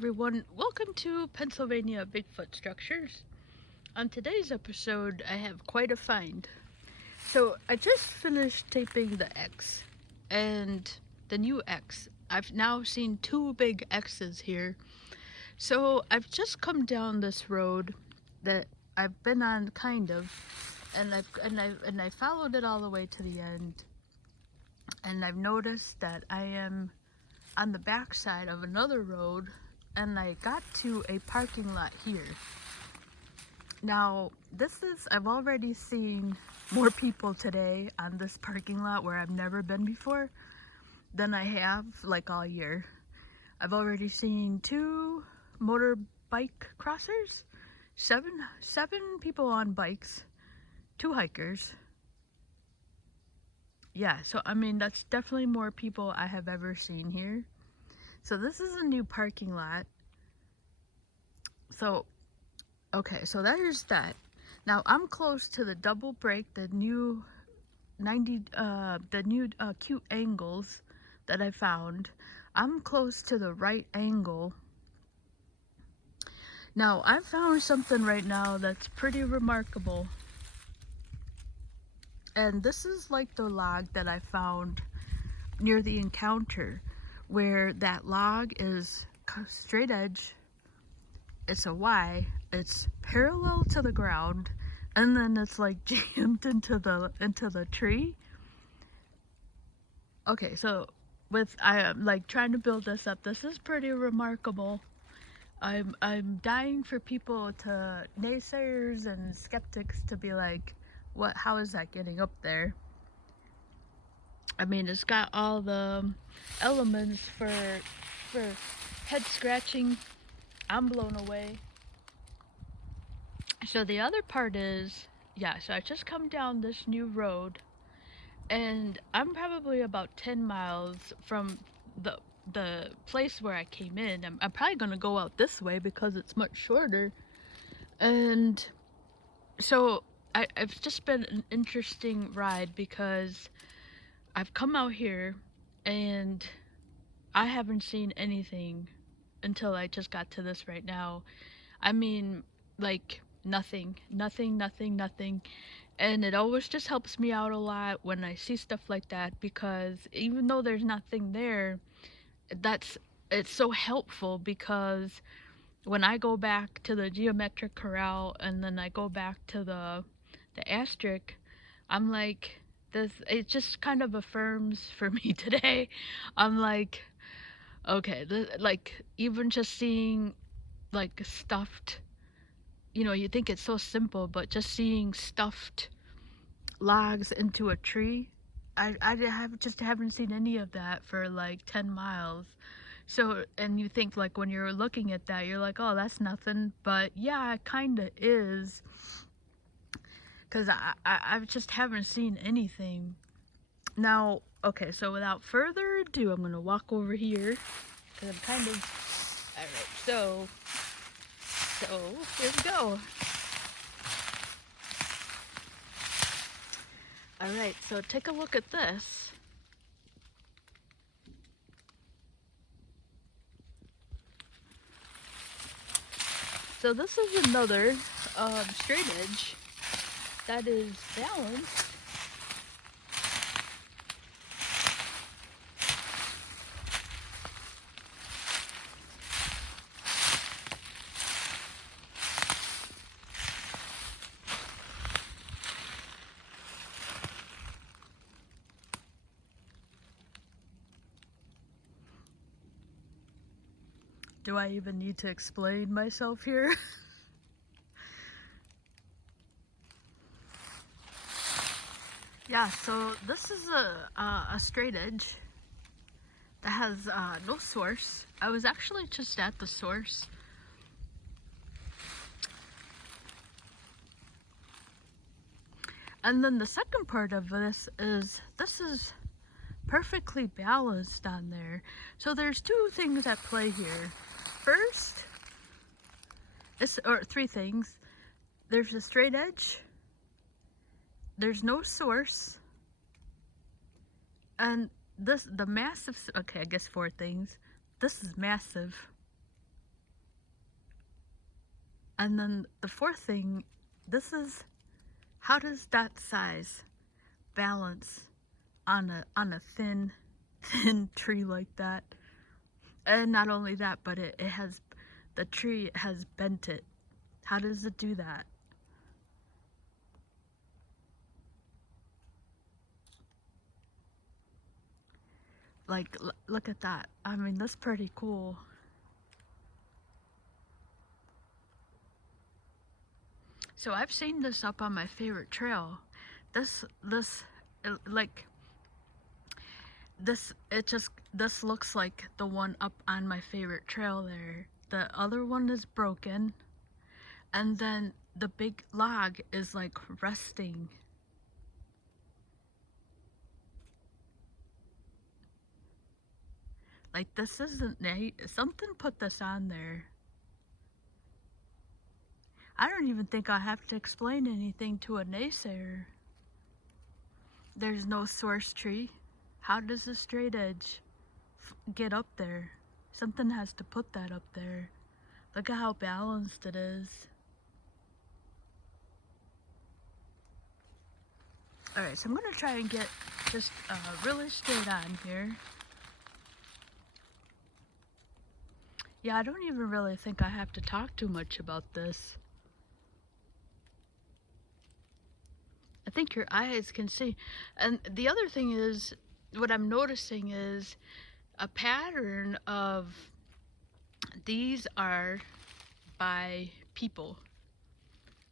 everyone, welcome to Pennsylvania Bigfoot Structures. On today's episode, I have quite a find. So, I just finished taping the X and the new X. I've now seen two big X's here. So, I've just come down this road that I've been on kind of, and I followed it all the way to the end. And I've noticed that I am on the backside of another road, and I got to a parking lot here. Now, I've already seen more people today on this parking lot where I've never been before than I have like all year. I've already seen two motorbike crossers, seven people on bikes, two hikers. Yeah, so I mean, that's definitely more people I have ever seen here. So this is a new parking lot. So, okay, so there's that. Now I'm close to the double break, the new cute angles that I found. I'm close to the right angle. Now I found something right now that's pretty remarkable. And this is like the log that I found near the encounter, where that log is straight edge, it's a Y, it's parallel to the ground, and then it's like jammed into the tree. Okay, so I am like trying to build this up. This is pretty remarkable. I'm dying for people to naysayers and skeptics to be like, how is that getting up there? I mean, it's got all the elements for head scratching. I'm blown away. So the other part is, so I just come down this new road, and I'm probably about 10 miles from the place where I came in. I'm probably gonna go out this way because it's much shorter. And so it's just been an interesting ride because I've come out here and I haven't seen anything until I just got to this right now. I mean, like nothing. And it always just helps me out a lot when I see stuff like that, because even though there's nothing there, it's so helpful, because when I go back to the geometric corral and then I go back to the asterisk, I'm like, it just kind of affirms for me today. I'm like, okay, like even just seeing like stuffed, you think it's so simple, but just seeing stuffed logs into a tree, just haven't seen any of that for like 10 miles. So, and you think like when you're looking at that, you're like, oh, that's nothing. But yeah, it kind of is. Because I just haven't seen anything. Now, okay, so without further ado, I'm going to walk over here. Because I'm kind of... Alright, so here we go. Alright, so take a look at this. So this is another straight edge that is balanced. Do I even need to explain myself here? Yeah, so this is a straight edge that has no source. I was actually just at the source. And then the second part of this is perfectly balanced on there. So there's two things at play here. First, or three things. There's a straight edge. There's no source. And the massive, okay, I guess four things. This is massive. And then the fourth thing, this is, how does that size balance on a thin tree like that? And not only that, but it has, the tree has bent it. How does it do that? Like, look at that. I mean, that's pretty cool. So I've seen this up on my favorite trail. This like this looks like the one up on my favorite trail there. The other one is broken, and then the big log is like resting. Like, this isn't, something put this on there. I don't even think I have to explain anything to a naysayer. There's no source tree. How does the straight edge get up there? Something has to put that up there. Look at how balanced it is. Alright, so I'm going to try and get just really straight on here. Yeah, I don't even really think I have to talk too much about this. I think your eyes can see. And the other thing is, what I'm noticing is a pattern of, these are by people.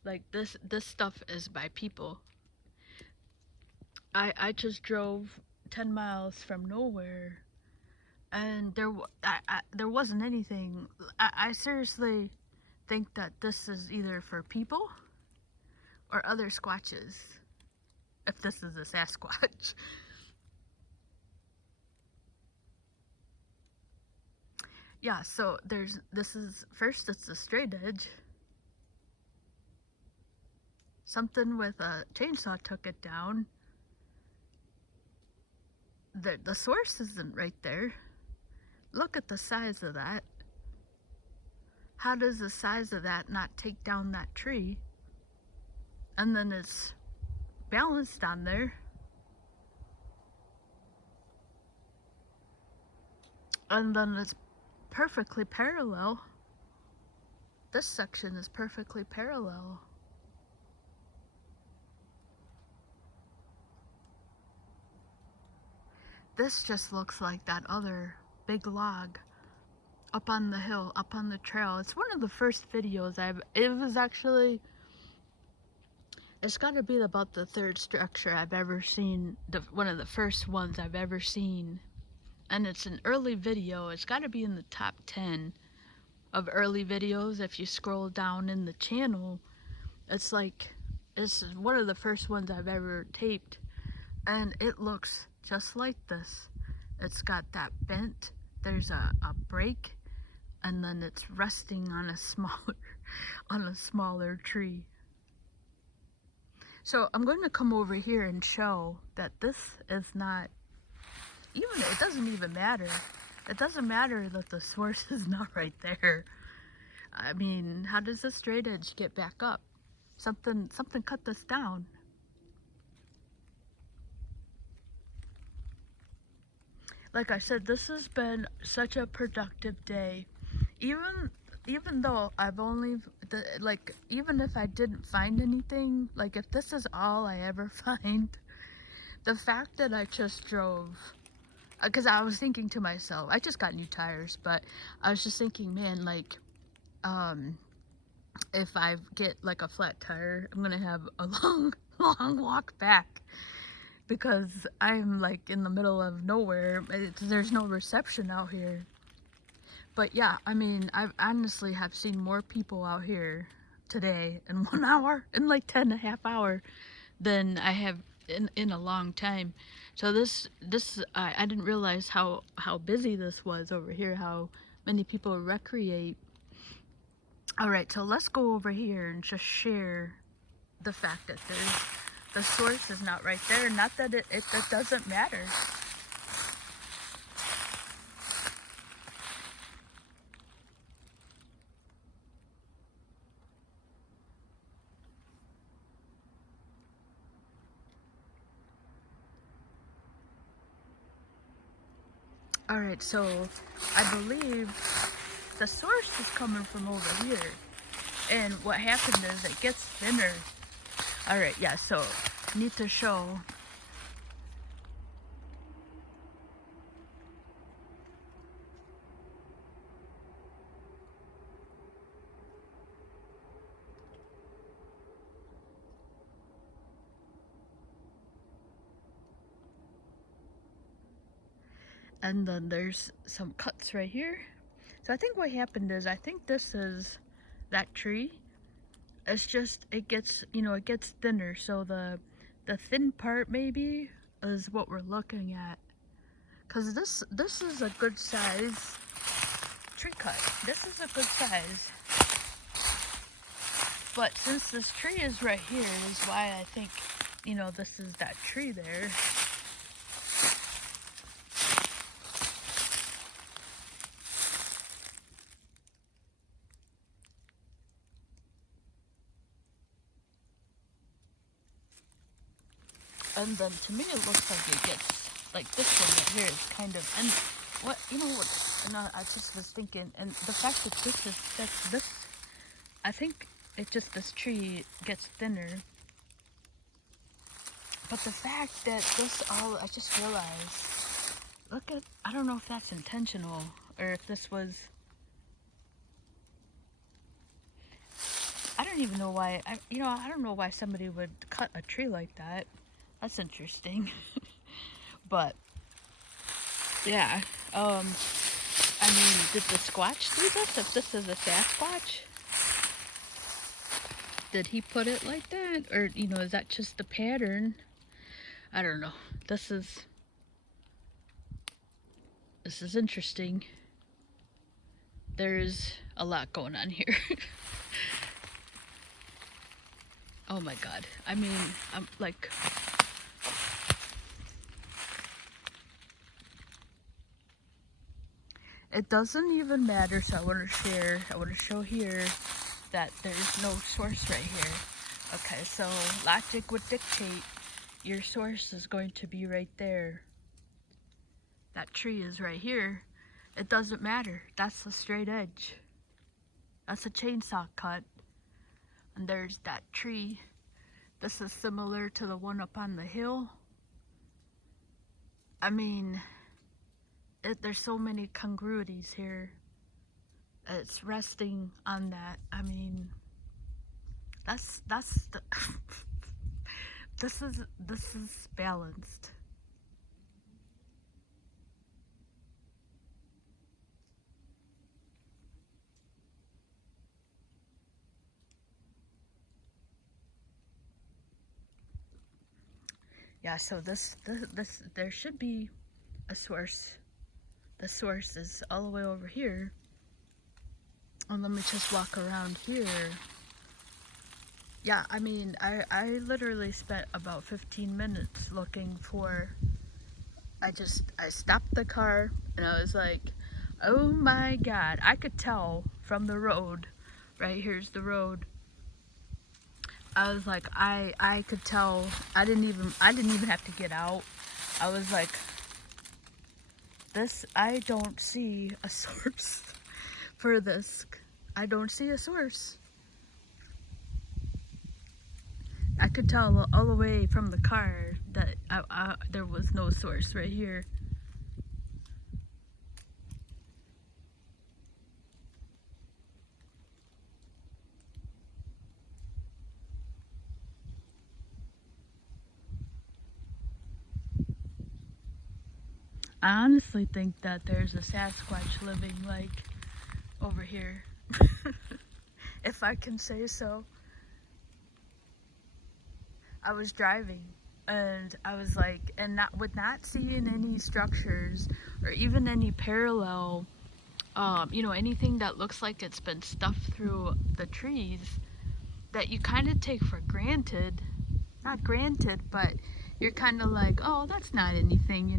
Like, this stuff is by people. I just drove 10 miles from nowhere, and there wasn't anything. I seriously think that this is either for people or other squatches, if this is a Sasquatch. Yeah, so this is, first it's a straight edge. Something with a chainsaw took it down. The source isn't right there. Look at the size of that. How does the size of that not take down that tree? And then it's balanced on there. And then it's perfectly parallel. This section is perfectly parallel. This just looks like that other big log up on the hill, up on the trail. It's one of the first videos it's got to be about the third structure I've ever seen, one of the first ones I've ever seen. And it's an early video. It's got to be in the top 10 of early videos. If you scroll down in the channel, it's one of the first ones I've ever taped. And it looks just like this. It's got that bent, there's a break, and then it's resting on a smaller tree. So I'm going to come over here and show that this is not, it doesn't even matter. It doesn't matter that the source is not right there. I mean, how does the straight edge get back up? Something cut this down. Like I said, this has been such a productive day. Even though I've only, even if I didn't find anything, like if this is all I ever find, the fact that I just drove, because I was thinking to myself, I just got new tires, but I was just thinking, man, like, if I get like a flat tire, I'm gonna have a long walk back, because I'm like in the middle of nowhere. There's no reception out here. But yeah, I mean, I honestly have seen more people out here today in 1 hour, in like 10.5 hours, than I have in a long time. So I didn't realize how busy this was over here, how many people recreate. All right, so let's go over here and just share the fact that the source is not right there. Not that it doesn't matter. Alright, so I believe the source is coming from over here. And what happened is it gets thinner. Alright, yeah, so need to show. And then there's some cuts right here. So I think what happened is, I think this is that tree. It's just, it gets, it gets thinner. So the thin part maybe is what we're looking at. Cause this is a good size tree cut. This is a good size. But since this tree is right here is why I think, this is that tree there. And then to me it looks like it gets, like this one right here is kind of, and what, and I just was thinking, and the fact that this, I think it just, this tree gets thinner. But the fact that this all, I just realized, look at, I don't know if that's intentional, or if this was, I don't even know why, I don't know why somebody would cut a tree like that. That's interesting. But yeah, I mean, did the Squatch do this? If this is a Sasquatch, did he put it like that? Or, is that just the pattern? I don't know. This is interesting. There's a lot going on here. Oh my god. I mean, I'm like, it doesn't even matter, so I want to show here that there's no source right here. Okay, so logic would dictate your source is going to be right there. That tree is right here. It doesn't matter. That's a straight edge. That's a chainsaw cut. And there's that tree. This is similar to the one up on the hill. I mean, there's so many congruities here. It's resting on that. I mean, that's the this is balanced. Yeah, so this there should be a source. The source is all the way over here. And let me just walk around here. Yeah, I mean, I literally spent about 15 minutes looking for, I stopped the car and I was like, oh my god, I could tell from the road, right here's the road. I was like, I could tell, I didn't even have to get out. I was like, I don't see a source for this. I don't see a source. I could tell all the way from the car that there was no source right here. I honestly think that there's a Sasquatch living, like, over here. If I can say so. I was driving and I was like, and not seeing any structures or even any parallel, anything that looks like it's been stuffed through the trees that you kind of take for granted. Not granted, but you're kind of like, oh, that's not anything,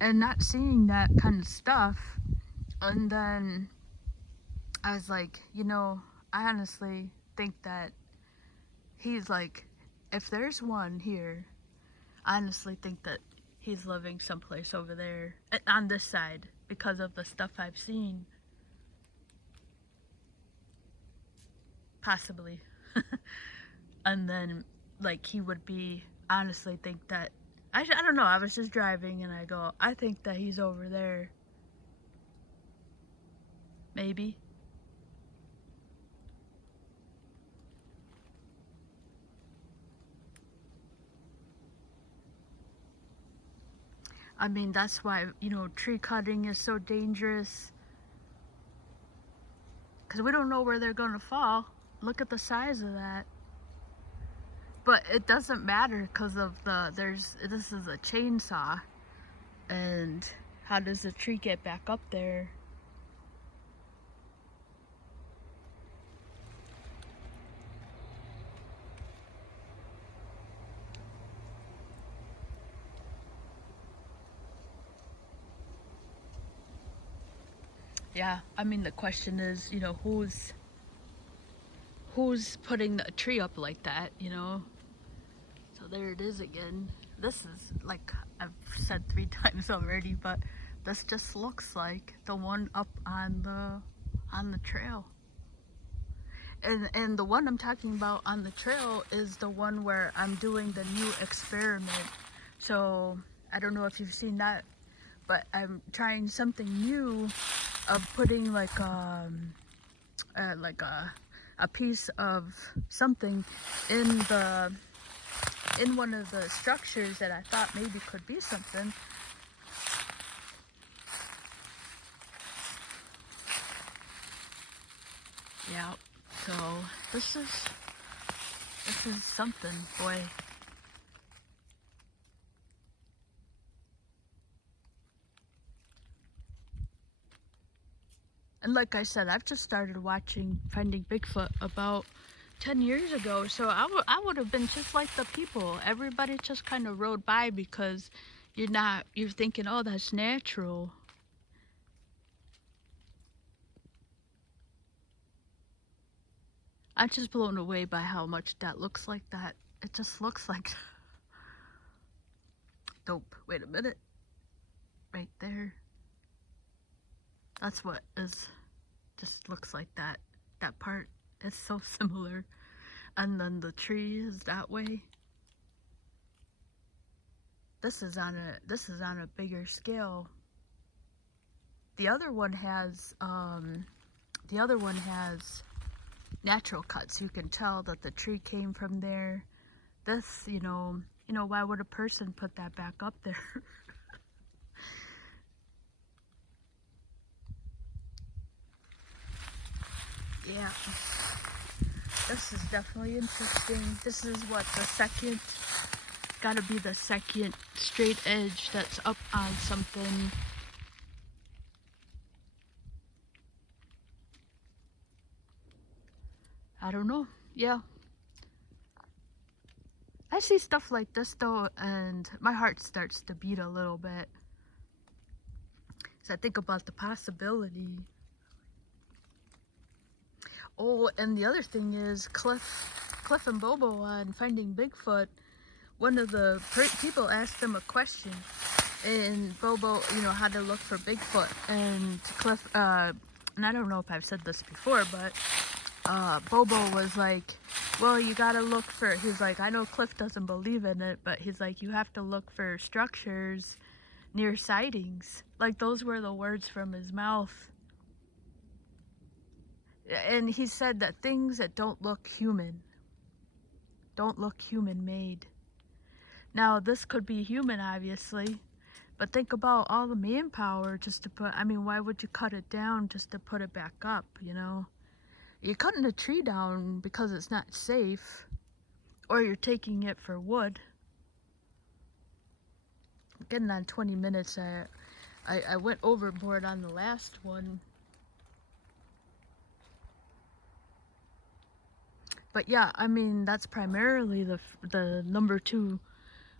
and not seeing that kind of stuff. And then I was like, I honestly think that he's like, if there's one here, I honestly think that he's living someplace over there on this side because of the stuff I've seen. Possibly. And then, like, he would be, honestly think that, I don't know, I was just driving and I go, I think that he's over there. Maybe. I mean, that's why, you know, tree cutting is so dangerous. Because we don't know where they're going to fall. Look at the size of that. But it doesn't matter because of this is a chainsaw. And how does the tree get back up there? Yeah, I mean, the question is, you know, who's putting the tree up like that, you know? So there it is again. This is, like I've said 3 times already, but this just looks like the one up on the trail. And the one I'm talking about on the trail is the one where I'm doing the new experiment. So I don't know if you've seen that, but I'm trying something new of putting like a piece of something in one of the structures that I thought maybe could be something. Yeah. So this is something, boy. And like I said, I've just started watching Finding Bigfoot about 10 years ago, so I would have been just like the people. Everybody just kind of rode by because you're thinking, oh, that's natural. I'm just blown away by how much that looks like that. It just looks like dope. Wait a minute. Right there. That's what is, just looks like that. That part is so similar. And then the tree is that way. This is on a bigger scale. The other one has natural cuts. You can tell that the tree came from there. This, you know, why would a person put that back up there? Yeah. This is definitely interesting. This is what gotta be the second straight edge that's up on something. I don't know. Yeah. I see stuff like this though, and my heart starts to beat a little bit. So I think about the possibility. Oh, and the other thing is Cliff and Bobo on Finding Bigfoot. One of the people asked them a question, and Bobo, how to look for Bigfoot, and Cliff, and I don't know if I've said this before, but Bobo was like, well, you gotta look for, he's like, I know Cliff doesn't believe in it, but he's like, you have to look for structures near sightings. Like, those were the words from his mouth. And he said that things that don't look human made. Now, this could be human, obviously, but think about all the manpower just to put, why would you cut it down just to put it back up, You're cutting a tree down because it's not safe, or you're taking it for wood. I'm getting on 20 minutes. I went overboard on the last one. But yeah, that's primarily the number 2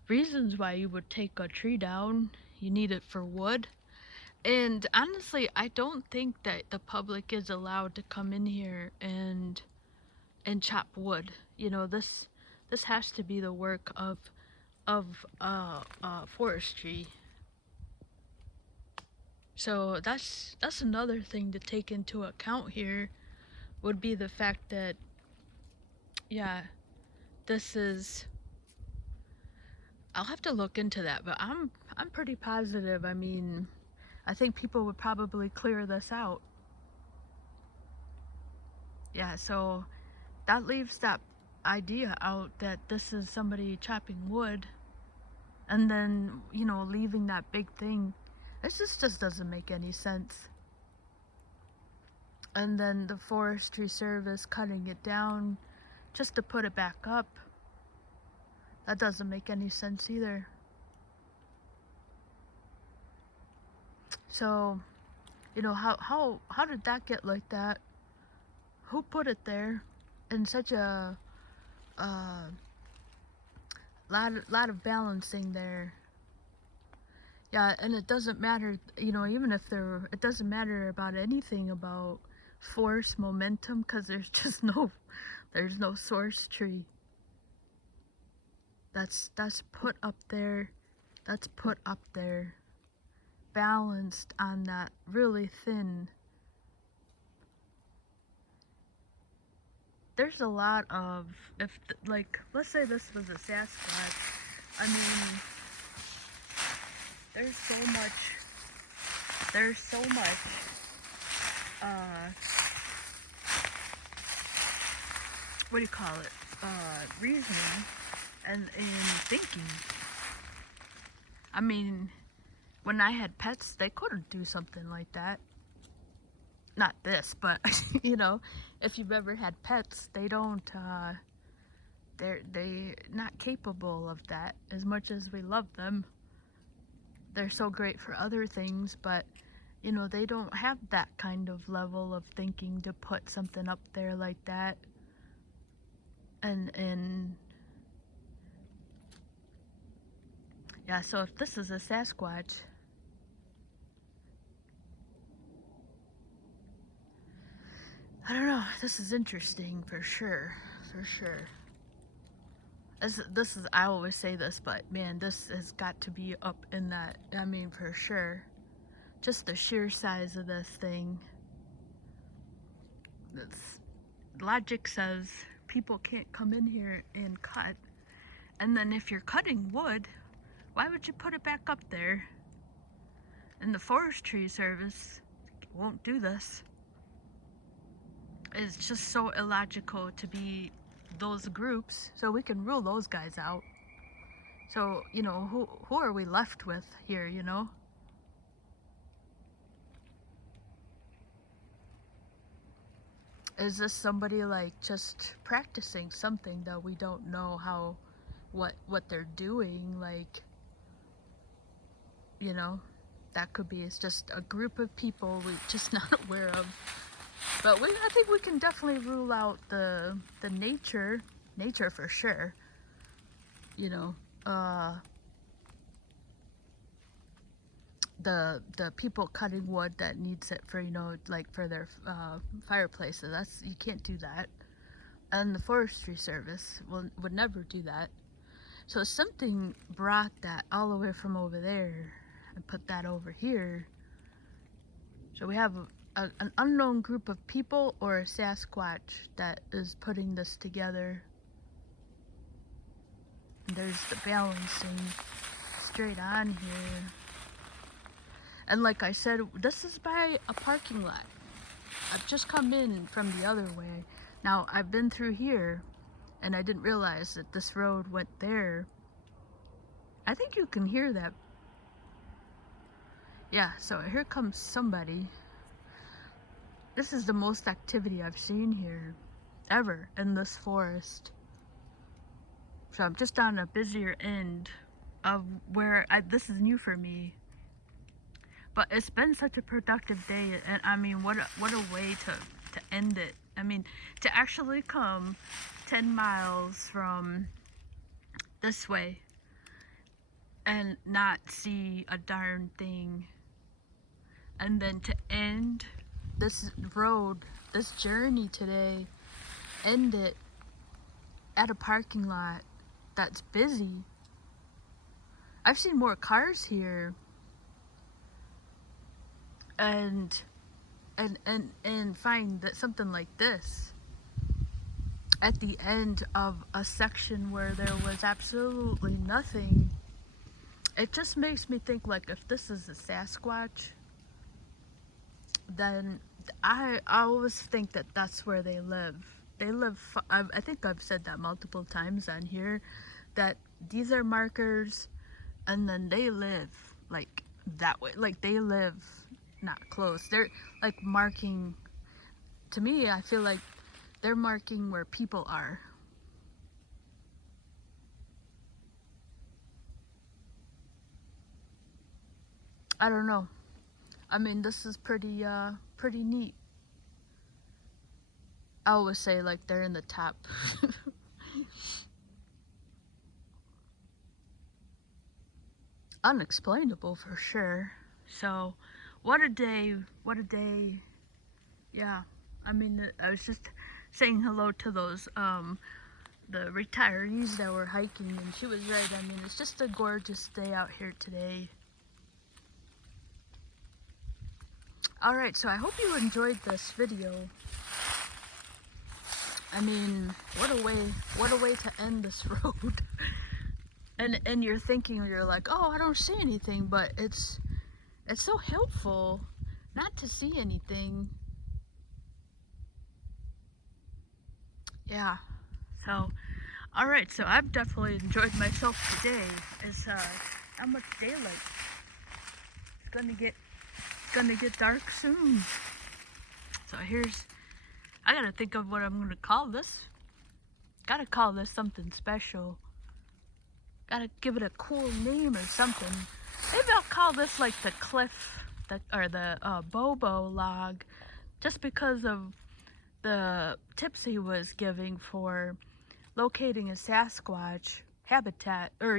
reasons why you would take a tree down. You need it for wood. And honestly, I don't think that the public is allowed to come in here and chop wood. This has to be the work of of forestry. So that's another thing to take into account here, would be the fact that, yeah, this is, I'll have to look into that, but I'm pretty positive. I mean, I think people would probably clear this out. Yeah, so that leaves that idea out that this is somebody chopping wood and then, leaving that big thing. It just doesn't make any sense. And then the Forestry Service cutting it down just to put it back up. That doesn't make any sense either. So, how did that get like that? Who put it there in such a lot of balancing there? Yeah, and it doesn't matter, even if it doesn't matter about anything about force, momentum, because there's just there's no source tree. That's put up there. That's put up there, balanced on that really thin. There's a lot of, let's say this was a Sasquatch. I mean, there's so much, what do you call it, reasoning and thinking. I mean, when I had pets, they couldn't do something like that. Not this, but, if you've ever had pets, they don't, they're not capable of that. As much as we love them, they're so great for other things, but they don't have that kind of level of thinking to put something up there like that. And yeah, so if this is a Sasquatch, I don't know, this is interesting for sure. This is, I always say this, but man, this has got to be up in that, I mean, for sure. Just the sheer size of this thing. Logic says people can't come in here and cut. And then if you're cutting wood, why would you put it back up there? And the Forestry Service won't do this. It's just so illogical to be those groups, so we can rule those guys out. So, who are we left with here, Is this somebody just practicing something that we don't know what they're doing? That could be, it's just a group of people we're just not aware of. But I think we can definitely rule out the nature for sure. The people cutting wood that needs it for for their fireplaces. You can't do that. And the Forestry Service would never do that. So something brought that all the way from over there and put that over here. So we have an unknown group of people or a Sasquatch that is putting this together. And there's the balancing straight on here. And like I said, this is by a parking lot. I've just come in from the other way. Now, I've been through here, and I didn't realize that this road went there. I think you can hear that. Yeah, so here comes somebody. This is the most activity I've seen here ever in this forest. So I'm just on a busier end of where this is new for me. But it's been such a productive day, and I mean, what a way to end it. I mean, to actually come 10 miles from this way and not see a darn thing. And then to end this road, this journey today, end it at a parking lot that's busy. I've seen more cars here, and find that something like this at the end of a section where there was absolutely nothing. It just makes me think, like, if this is a Sasquatch, then I always think that that's where they live. They live, I think I've said that multiple times on here, that these are markers, and then they live like that way. Like, they live not close. They're like marking, to me, I feel like they're marking where people are. I don't know. I mean, this is pretty neat. I always say, like, they're in the top. Unexplainable for sure. So, what a day, what a day. Yeah. I mean, I was just saying hello to those the retirees that were hiking, and she was right. I mean, it's just a gorgeous day out here today. Alright, so I hope you enjoyed this video. I mean, what a way to end this road. and you're thinking, you're like, oh, I don't see anything, but it's so helpful not to see anything. Yeah. So, alright, so I've definitely enjoyed myself today. It's not much daylight. It's gonna get dark soon. So I gotta think of what I'm gonna call this. Gotta call this something special. Gotta give it a cool name or something. Maybe I'll call this like the cliff, or the Bobo log, just because of the tips he was giving for locating a Sasquatch habitat, or,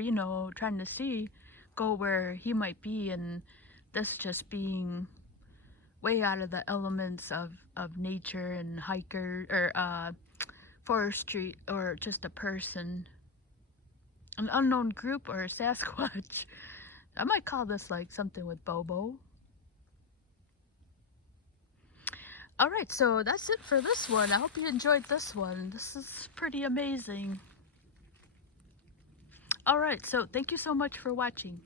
trying to go where he might be, and this just being way out of the elements of nature and hiker, or forestry, or just a person, an unknown group, or a Sasquatch. I might call this like something with Bobo. Alright, so that's it for this one. I hope you enjoyed this one. This is pretty amazing. Alright, so thank you so much for watching.